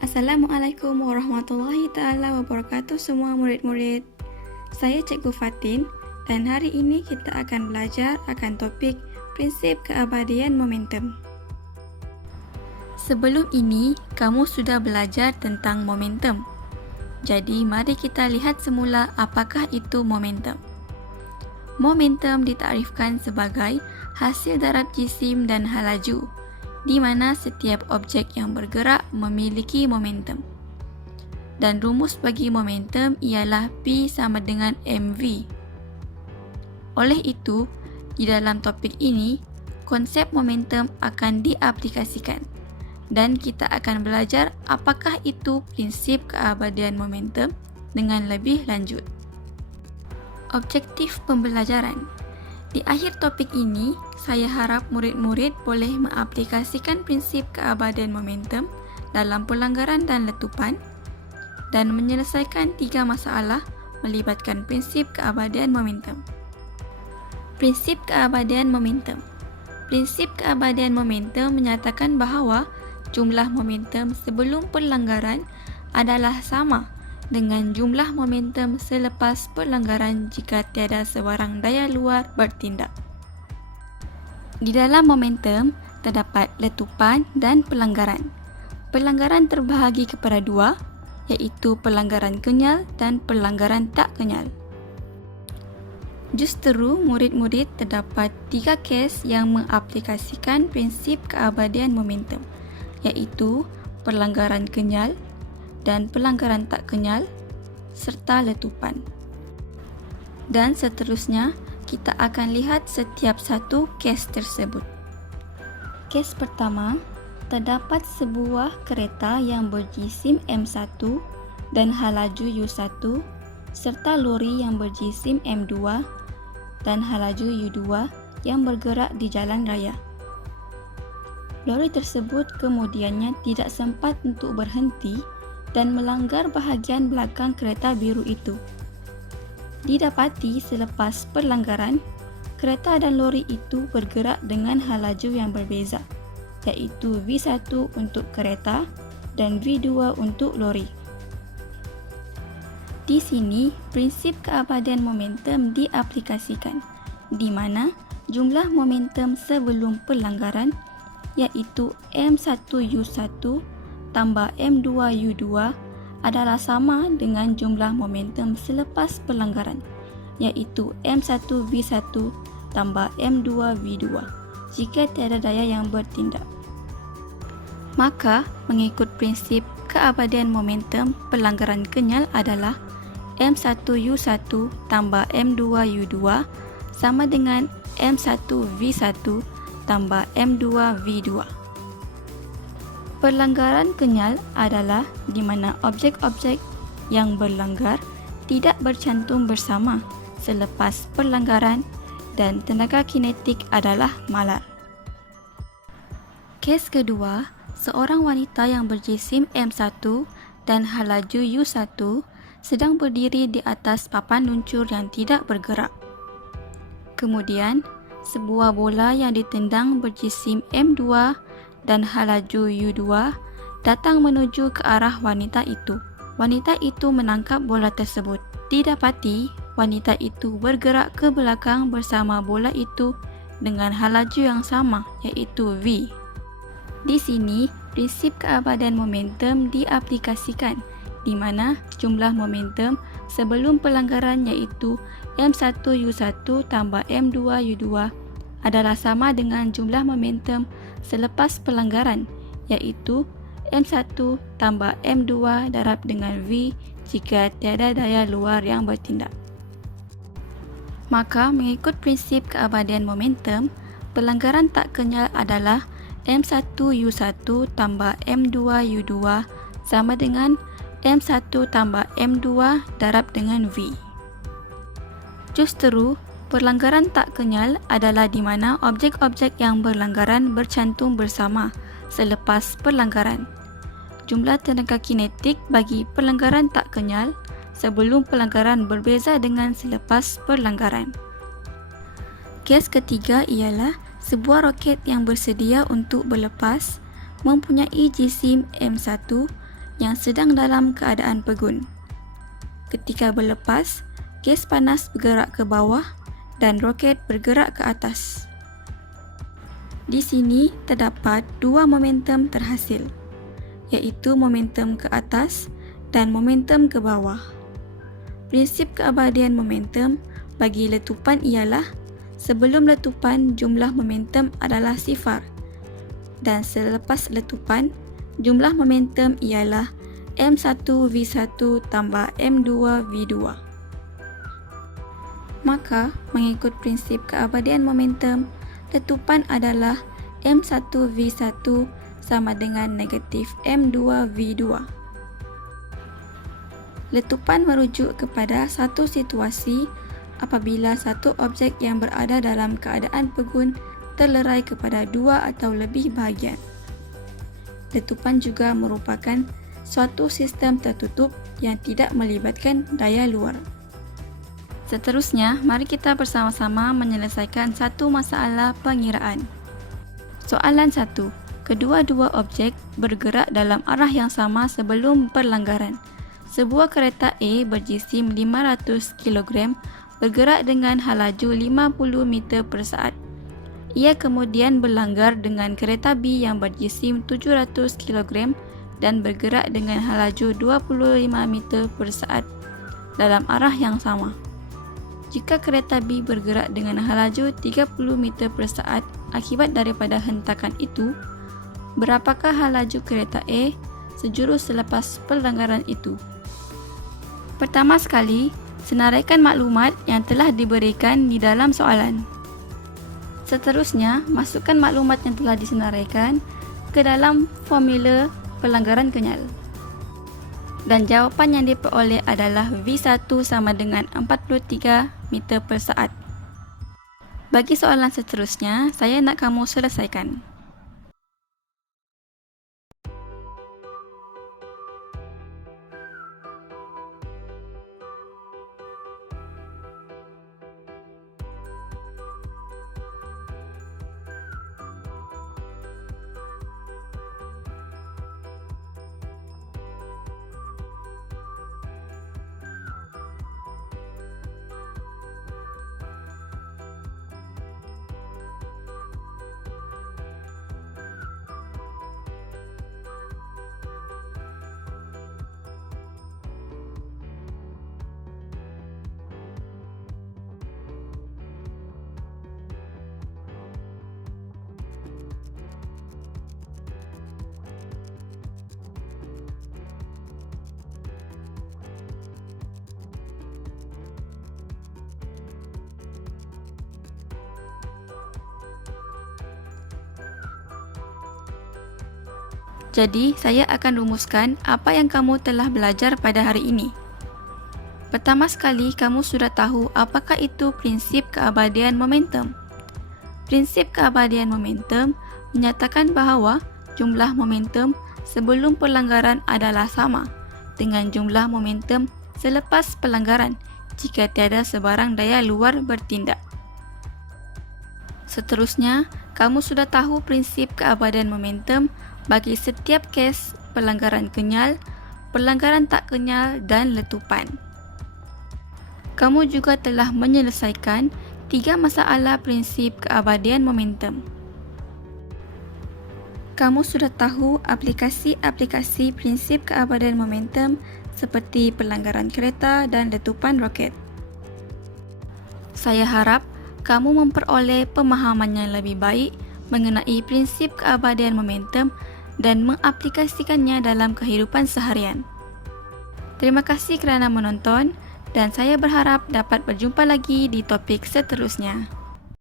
Assalamualaikum warahmatullahi ta'ala wabarakatuh semua murid-murid. Saya Cikgu Fatin dan hari ini kita akan belajar akan topik prinsip keabadian momentum. Sebelum ini, kamu sudah belajar tentang momentum. Jadi, mari kita lihat semula apakah itu momentum. Momentum ditarifkan sebagai hasil darab jisim dan halaju, di mana setiap objek yang bergerak memiliki momentum. Dan rumus bagi momentum ialah P sama dengan mv. Oleh itu, di dalam topik ini, konsep momentum akan diaplikasikan dan kita akan belajar apakah itu prinsip keabadian momentum dengan lebih lanjut. Objektif pembelajaran. Di akhir topik ini, saya harap murid-murid boleh mengaplikasikan prinsip keabadian momentum dalam pelanggaran dan letupan dan menyelesaikan 3 masalah melibatkan prinsip keabadian momentum. Prinsip keabadian momentum. Prinsip keabadian momentum menyatakan bahawa jumlah momentum sebelum pelanggaran adalah sama dengan jumlah momentum selepas pelanggaran jika tiada sebarang daya luar bertindak. Di dalam momentum, terdapat letupan dan pelanggaran. Pelanggaran terbahagi kepada 2, iaitu pelanggaran kenyal dan pelanggaran tak kenyal. Justeru, murid-murid terdapat 3 kes yang mengaplikasikan prinsip keabadian momentum, iaitu pelanggaran kenyal dan pelanggaran tak kenyal serta letupan. Dan seterusnya, kita akan lihat setiap satu kes tersebut. Kes pertama, terdapat sebuah kereta yang berjisim M1 dan halaju U1 serta lori yang berjisim M2 dan halaju U2 yang bergerak di jalan raya. Lori tersebut kemudiannya tidak sempat untuk berhenti dan melanggar bahagian belakang kereta biru itu. Didapati selepas pelanggaran, kereta dan lori itu bergerak dengan halaju yang berbeza, iaitu V1 untuk kereta dan V2 untuk lori. Di sini, prinsip keabadian momentum diaplikasikan, di mana jumlah momentum sebelum pelanggaran iaitu M1U1 tambah M2U2 adalah sama dengan jumlah momentum selepas pelanggaran iaitu M1V1 tambah M2V2 jika tiada daya yang bertindak. Maka, mengikut prinsip keabadian momentum, pelanggaran kenyal adalah M1U1 tambah M2U2 sama dengan M1V1 tambah M2V2. Pelanggaran kenyal adalah di mana objek-objek yang berlanggar tidak bercantum bersama selepas pelanggaran dan tenaga kinetik adalah malar. Kes kedua, seorang wanita yang berjisim M1 dan halaju U1 sedang berdiri di atas papan luncur yang tidak bergerak. Kemudian, sebuah bola yang ditendang berjisim M2 dan halaju U2 datang menuju ke arah wanita itu. Wanita itu menangkap bola tersebut. Didapati, wanita itu bergerak ke belakang bersama bola itu dengan halaju yang sama, iaitu V. Di sini, prinsip keabadian momentum diaplikasikan, di mana jumlah momentum sebelum pelanggaran iaitu M1U1 tambah M2U2 adalah sama dengan jumlah momentum selepas pelanggaran iaitu M1 tambah M2 darab dengan V jika tiada daya luar yang bertindak. Maka mengikut prinsip keabadian momentum, pelanggaran tak kenyal adalah M1U1 tambah M2U2 sama dengan M1 tambah M2 darab dengan V. Justeru, pelanggaran tak kenyal adalah di mana objek-objek yang berlanggaran bercantum bersama selepas pelanggaran. Jumlah tenaga kinetik bagi pelanggaran tak kenyal sebelum pelanggaran berbeza dengan selepas pelanggaran. Kes ketiga ialah sebuah roket yang bersedia untuk berlepas mempunyai jisim M1 yang sedang dalam keadaan pegun. Ketika berlepas, gas panas bergerak ke bawah dan roket bergerak ke atas. Di sini terdapat dua momentum terhasil, iaitu momentum ke atas dan momentum ke bawah. Prinsip keabadian momentum bagi letupan ialah sebelum letupan jumlah momentum adalah sifar dan selepas letupan jumlah momentum ialah M1V1 tambah M2V2. Maka, mengikut prinsip keabadian momentum, letupan adalah M1V1 sama dengan negatif M2V2. Letupan merujuk kepada satu situasi apabila satu objek yang berada dalam keadaan pegun terlerai kepada dua atau lebih bahagian. Letupan juga merupakan suatu sistem tertutup yang tidak melibatkan daya luar. Seterusnya, mari kita bersama-sama menyelesaikan satu masalah pengiraan. Soalan 1. Kedua-dua objek bergerak dalam arah yang sama sebelum perlanggaran. Sebuah kereta A berjisim 500 kg bergerak dengan halaju 50 meter per saat. Ia kemudian berlanggar dengan kereta B yang berjisim 700 kg dan bergerak dengan halaju 25 meter per saat dalam arah yang sama. Jika kereta B bergerak dengan halaju 30 meter per saat akibat daripada hentakan itu, berapakah halaju kereta A sejurus selepas pelanggaran itu? Pertama sekali, senaraikan maklumat yang telah diberikan di dalam soalan. Seterusnya, masukkan maklumat yang telah disenaraikan ke dalam formula pelanggaran kenyal. Dan jawapan yang diperoleh adalah V1 sama dengan 43 meter per saat. Bagi soalan seterusnya, saya nak kamu selesaikan. Jadi, saya akan rumuskan apa yang kamu telah belajar pada hari ini. Pertama sekali, kamu sudah tahu apakah itu prinsip keabadian momentum. Prinsip keabadian momentum menyatakan bahawa jumlah momentum sebelum pelanggaran adalah sama dengan jumlah momentum selepas pelanggaran jika tiada sebarang daya luar bertindak. Seterusnya, kamu sudah tahu prinsip keabadian momentum bagi setiap kes pelanggaran kenyal, pelanggaran tak kenyal dan letupan. Kamu juga telah menyelesaikan 3 masalah prinsip keabadian momentum. Kamu sudah tahu aplikasi-aplikasi prinsip keabadian momentum seperti pelanggaran kereta dan letupan roket. Saya harap kamu memperoleh pemahaman yang lebih baik mengenai prinsip keabadian momentum dan mengaplikasikannya dalam kehidupan seharian. Terima kasih kerana menonton dan saya berharap dapat berjumpa lagi di topik seterusnya.